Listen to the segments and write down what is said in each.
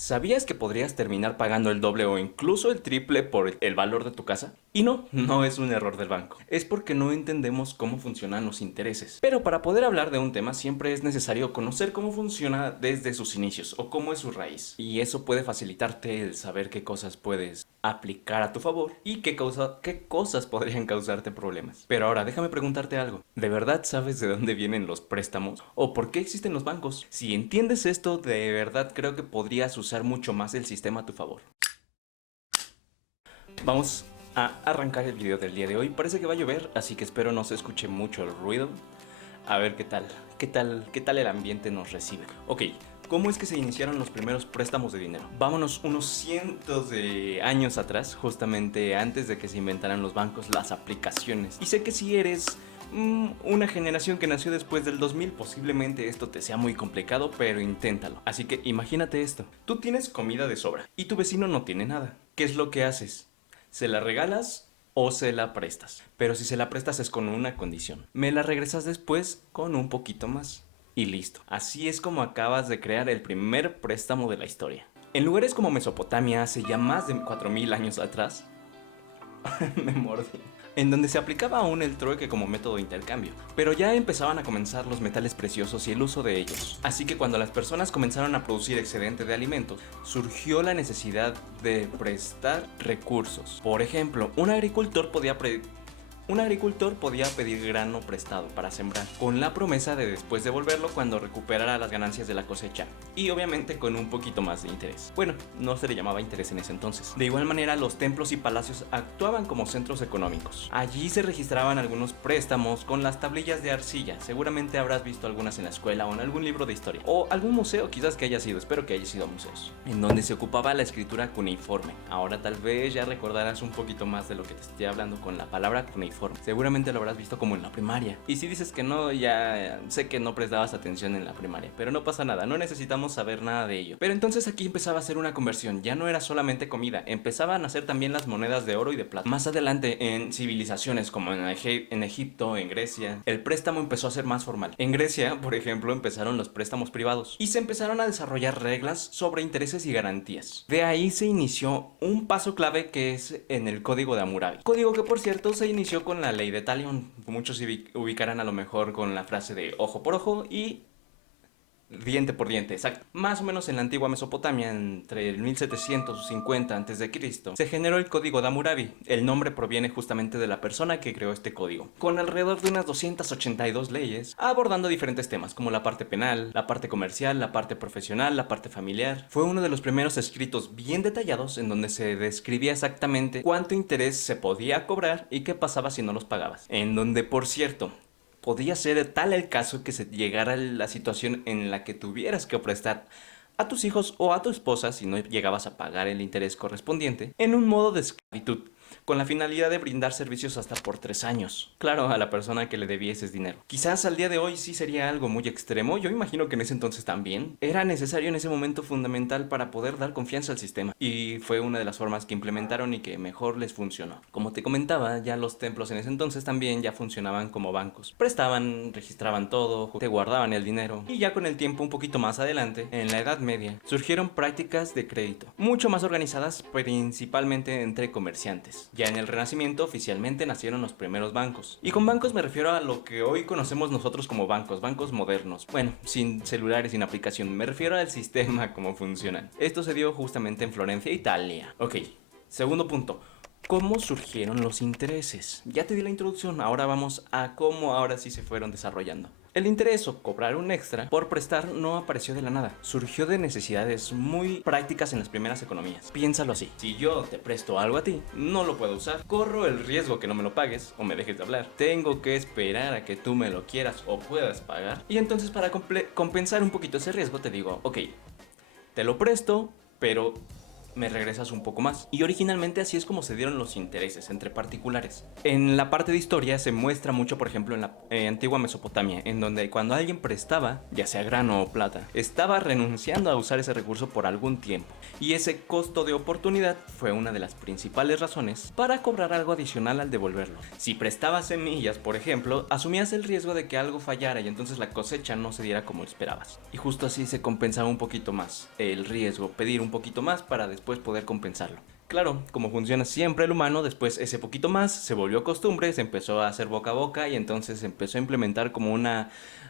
¿Sabías que podrías terminar pagando el doble o incluso el triple por el valor de tu casa? Y no es un error del banco. Es porque no entendemos cómo funcionan los intereses. Pero para poder hablar de un tema siempre es necesario conocer cómo funciona desde sus inicios o cómo es su raíz. Y eso puede facilitarte el saber qué cosas puedes aplicar a tu favor y qué cosas podrían causarte problemas. Pero ahora déjame preguntarte algo. ¿De verdad sabes de dónde vienen los préstamos? ¿O por qué existen los bancos? Si entiendes esto, de verdad creo que podrías usar mucho más el sistema a tu favor. Vamos a arrancar el video del día de hoy. Parece que va a llover, así que espero no se escuche mucho el ruido. A ver qué tal el ambiente nos recibe. Ok, ¿cómo es que se iniciaron los primeros préstamos de dinero? Vámonos unos cientos de años atrás, justamente antes de que se inventaran los bancos, las aplicaciones. Y sé que si eres una generación que nació después del 2000, posiblemente esto te sea muy complicado, pero inténtalo. Así que imagínate esto. Tú tienes comida de sobra y tu vecino no tiene nada. ¿Qué es lo que haces? ¿Se la regalas o se la prestas? Pero si se la prestas es con una condición. Me la regresas después con un poquito más. Y listo. Así es como acabas de crear el primer préstamo de la historia. En lugares como Mesopotamia, hace ya más de 4000 años atrás, me mordí, en donde se aplicaba aún el trueque como método de intercambio, pero ya empezaban a comenzar los metales preciosos y el uso de ellos. Así que cuando las personas comenzaron a producir excedente de alimentos, surgió la necesidad de prestar recursos. Por ejemplo, un agricultor podía pedir grano prestado para sembrar, con la promesa de después devolverlo cuando recuperara las ganancias de la cosecha, y obviamente con un poquito más de interés. Bueno, no se le llamaba interés en ese entonces. De igual manera, los templos y palacios actuaban como centros económicos. Allí se registraban algunos préstamos con las tablillas de arcilla. Seguramente habrás visto algunas en la escuela o en algún libro de historia, o algún museo quizás que haya sido, espero que haya sido museos, en donde se ocupaba la escritura cuneiforme. Ahora tal vez ya recordarás un poquito más de lo que te estoy hablando con la palabra cuneiforme. Seguramente lo habrás visto como en la primaria. Y si dices que no, ya sé que no prestabas atención en la primaria, pero no pasa nada, no necesitamos saber nada de ello. Pero entonces aquí empezaba a ser una conversión, ya no era solamente comida, empezaban a hacer también las monedas de oro y de plata. Más adelante, en civilizaciones como en Egipto, en Grecia, el préstamo empezó a ser más formal. En Grecia, por ejemplo, empezaron los préstamos privados y se empezaron a desarrollar reglas sobre intereses y garantías. De ahí se inició un paso clave que es en el Código de Hammurabi. Código que, por cierto, se inició con la ley de Talión. Muchos se ubicarán a lo mejor con la frase de ojo por ojo y diente por diente, exacto. Más o menos en la antigua Mesopotamia, entre el 1750 a.C., se generó el Código de Hammurabi. El nombre proviene justamente de la persona que creó este código, con alrededor de unas 282 leyes, abordando diferentes temas, como la parte penal, la parte comercial, la parte profesional, la parte familiar. Fue uno de los primeros escritos bien detallados en donde se describía exactamente cuánto interés se podía cobrar y qué pasaba si no los pagabas. En donde, por cierto, podía ser tal el caso que se llegara a la situación en la que tuvieras que prestar a tus hijos o a tu esposa si no llegabas a pagar el interés correspondiente en un modo de esclavitud, con la finalidad de brindar servicios hasta por 3 años. Claro, a la persona que le debieses dinero. Quizás al día de hoy sí sería algo muy extremo, yo imagino que en ese entonces también. Era necesario en ese momento fundamental para poder dar confianza al sistema, y fue una de las formas que implementaron y que mejor les funcionó. Como te comentaba, ya los templos en ese entonces también ya funcionaban como bancos. Prestaban, registraban todo, te guardaban el dinero, y ya con el tiempo un poquito más adelante, en la Edad Media, surgieron prácticas de crédito, mucho más organizadas principalmente entre comerciantes. Ya en el Renacimiento oficialmente nacieron los primeros bancos. Y con bancos me refiero a lo que hoy conocemos nosotros como bancos, bancos modernos. Bueno, sin celulares, sin aplicación, me refiero al sistema, cómo funcionan. Esto se dio justamente en Florencia, Italia. Ok, segundo punto. ¿Cómo surgieron los intereses? Ya te di la introducción, ahora vamos a cómo ahora sí se fueron desarrollando. El interés o cobrar un extra por prestar no apareció de la nada, surgió de necesidades muy prácticas en las primeras economías. Piénsalo así: si yo te presto algo a ti, no lo puedo usar, corro el riesgo que no me lo pagues o me dejes de hablar, tengo que esperar a que tú me lo quieras o puedas pagar, y entonces para compensar un poquito ese riesgo te digo, ok, te lo presto, pero me regresas un poco más. Y originalmente así es como se dieron los intereses entre particulares. En la parte de historia se muestra mucho, por ejemplo, en la antigua Mesopotamia, en donde cuando alguien prestaba, ya sea grano o plata, estaba renunciando a usar ese recurso por algún tiempo. Y ese costo de oportunidad fue una de las principales razones para cobrar algo adicional al devolverlo. Si prestabas semillas, por ejemplo, asumías el riesgo de que algo fallara y entonces la cosecha no se diera como esperabas. Y justo así se compensaba un poquito más el riesgo, pedir un poquito más para después poder compensarlo. Claro, como funciona siempre el humano, después ese poquito más se volvió costumbre, se empezó a hacer boca a boca y entonces se empezó a implementar como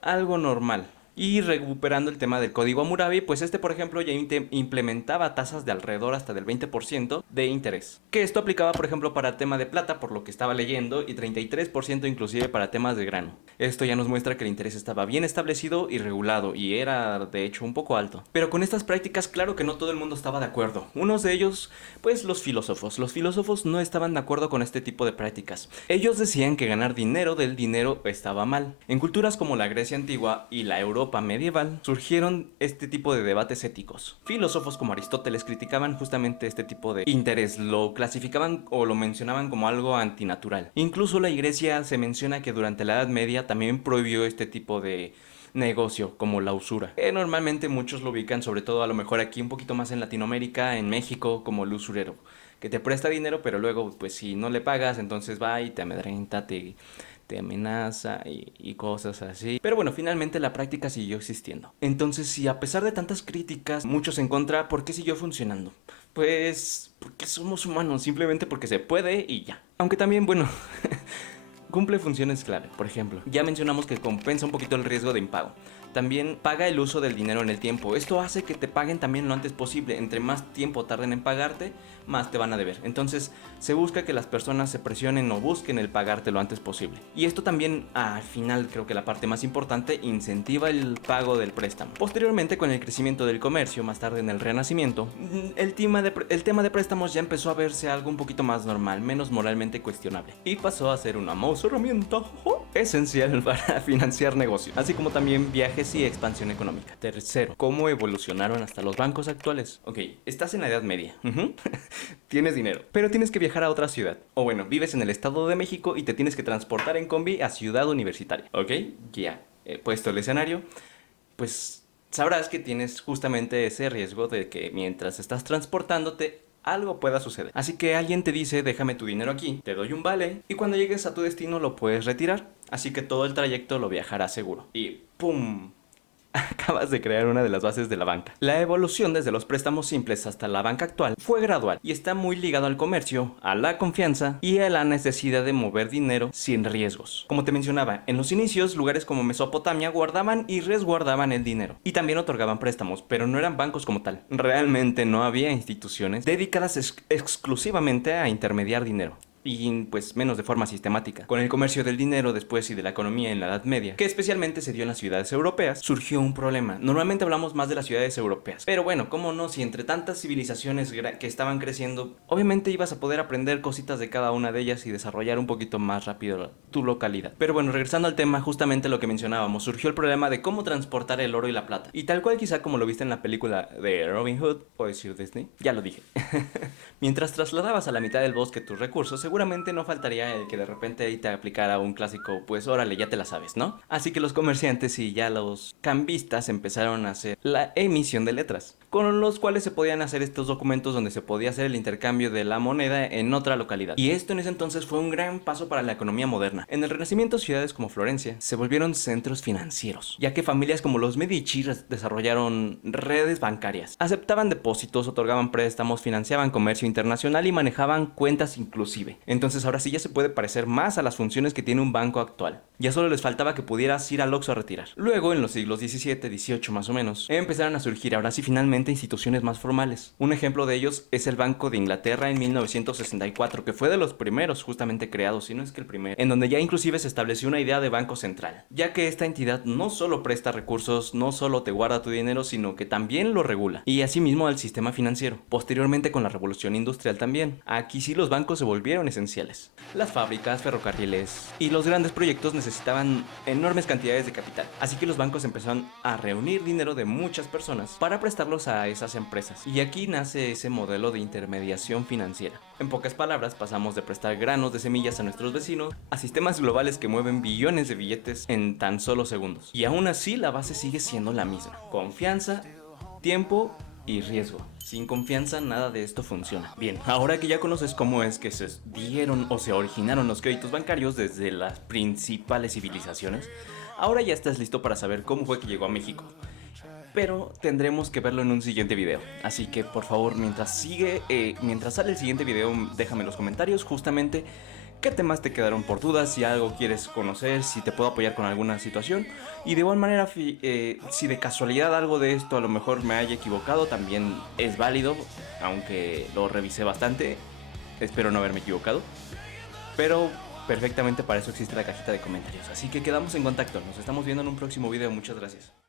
algo normal. Y recuperando el tema del código Hammurabi, pues por ejemplo ya implementaba tasas de alrededor hasta del 20% de interés. Que esto aplicaba por ejemplo para el tema de plata, por lo que estaba leyendo, y 33% inclusive para temas de grano. Esto ya nos muestra que el interés estaba bien establecido y regulado, y era de hecho un poco alto. Pero con estas prácticas claro que no todo el mundo estaba de acuerdo. Unos de ellos, pues los filósofos. Los filósofos no estaban de acuerdo con este tipo de prácticas. Ellos decían que ganar dinero del dinero estaba mal. En culturas como la Grecia antigua y la Europa medieval surgieron este tipo de debates éticos. Filósofos como Aristóteles criticaban justamente este tipo de interés, lo clasificaban o lo mencionaban como algo antinatural. Incluso la Iglesia se menciona que durante la Edad Media también prohibió este tipo de negocio como la usura. Normalmente muchos lo ubican, sobre todo a lo mejor aquí un poquito más en Latinoamérica, en México, como el usurero, que te presta dinero pero luego pues si no le pagas entonces va y te amedrenta, te amenaza y cosas así. Pero bueno, finalmente la práctica siguió existiendo. Entonces, si a pesar de tantas críticas, muchos en contra, ¿por qué siguió funcionando? Pues porque somos humanos, simplemente porque se puede y ya. Aunque también, bueno, cumple funciones clave. Por ejemplo, ya mencionamos que compensa un poquito el riesgo de impago. También paga el uso del dinero en el tiempo. Esto hace que te paguen también lo antes posible. Entre más tiempo tarden en pagarte, más te van a deber. Entonces se busca que las personas se presionen o busquen el pagarte lo antes posible. Y esto también, al final, creo que la parte más importante, incentiva el pago del préstamo. Posteriormente, con el crecimiento del comercio, más tarde en el Renacimiento, el tema de préstamos ya empezó a verse algo un poquito más normal, menos moralmente cuestionable. Y pasó a ser una hermosa herramienta esencial para financiar negocios, así como también viajes y expansión económica. Tercero, ¿cómo evolucionaron hasta los bancos actuales? Ok, estás en la Edad Media. Tienes dinero, pero tienes que viajar a otra ciudad. O bueno, vives en el Estado de México y te tienes que transportar en combi a Ciudad Universitaria. Ok, ya puesto el escenario, pues sabrás que tienes justamente ese riesgo de que mientras estás transportándote, algo pueda suceder. Así que alguien te dice, déjame tu dinero aquí, te doy un vale y cuando llegues a tu destino lo puedes retirar. Así que todo el trayecto lo viajarás seguro. Y ¡pum! Acabas de crear una de las bases de la banca. La evolución desde los préstamos simples hasta la banca actual fue gradual y está muy ligado al comercio, a la confianza y a la necesidad de mover dinero sin riesgos. Como te mencionaba, en los inicios lugares como Mesopotamia guardaban y resguardaban el dinero y también otorgaban préstamos, pero no eran bancos como tal. Realmente no había instituciones dedicadas exclusivamente a intermediar dinero. Y pues menos de forma sistemática. Con el comercio del dinero después y de la economía en la Edad Media, que especialmente se dio en las ciudades europeas, surgió un problema. Normalmente hablamos más de las ciudades europeas, pero bueno, cómo no, si entre tantas civilizaciones que estaban creciendo, obviamente ibas a poder aprender cositas de cada una de ellas y desarrollar un poquito más rápido tu localidad. Pero bueno, regresando al tema, justamente lo que mencionábamos, surgió el problema de cómo transportar el oro y la plata. Y tal cual quizá como lo viste en la película de Robin Hood, o decir Disney, ya lo dije. Mientras trasladabas a la mitad del bosque tus recursos, seguramente no faltaría el que de repente ahí te aplicara un clásico, pues órale, ya te la sabes, ¿no? Así que los comerciantes y ya los cambistas empezaron a hacer la emisión de letras, con los cuales se podían hacer estos documentos donde se podía hacer el intercambio de la moneda en otra localidad. Y esto en ese entonces fue un gran paso para la economía moderna. En el Renacimiento, ciudades como Florencia se volvieron centros financieros, ya que familias como los Medici desarrollaron redes bancarias, aceptaban depósitos, otorgaban préstamos, financiaban comercio internacional y manejaban cuentas inclusive. Entonces ahora sí ya se puede parecer más a las funciones que tiene un banco actual. Ya solo les faltaba que pudieras ir al Oxxo a retirar. Luego, en los siglos XVII, XVIII más o menos, empezaron a surgir ahora sí finalmente instituciones más formales. Un ejemplo de ellos es el Banco de Inglaterra en 1964, que fue de los primeros justamente creados, si no es que el primero, en donde ya inclusive se estableció una idea de banco central, ya que esta entidad no solo presta recursos, no solo te guarda tu dinero, sino que también lo regula, y asimismo al sistema financiero. Posteriormente con la revolución industrial también, aquí sí los bancos se volvieron esenciales. Las fábricas, ferrocarriles y los grandes proyectos necesitaban enormes cantidades de capital, así que los bancos empezaron a reunir dinero de muchas personas para prestarlos a esas empresas. Y aquí nace ese modelo de intermediación financiera. En pocas palabras, pasamos de prestar granos de semillas a nuestros vecinos a sistemas globales que mueven billones de billetes en tan solo segundos. Y aún así la base sigue siendo la misma: confianza, tiempo y riesgo. Sin confianza nada de esto funciona. Bien, ahora que ya conoces cómo es que se dieron o se originaron los créditos bancarios desde las principales civilizaciones, ahora ya estás listo para saber cómo fue que llegó a México. Pero tendremos que verlo en un siguiente video. Así que por favor, mientras sale el siguiente video, déjame en los comentarios justamente qué temas te quedaron por dudas, si algo quieres conocer, si te puedo apoyar con alguna situación. Y de igual manera, si de casualidad algo de esto a lo mejor me haya equivocado, también es válido, aunque lo revisé bastante. Espero no haberme equivocado. Pero perfectamente para eso existe la cajita de comentarios. Así que quedamos en contacto. Nos estamos viendo en un próximo video. Muchas gracias.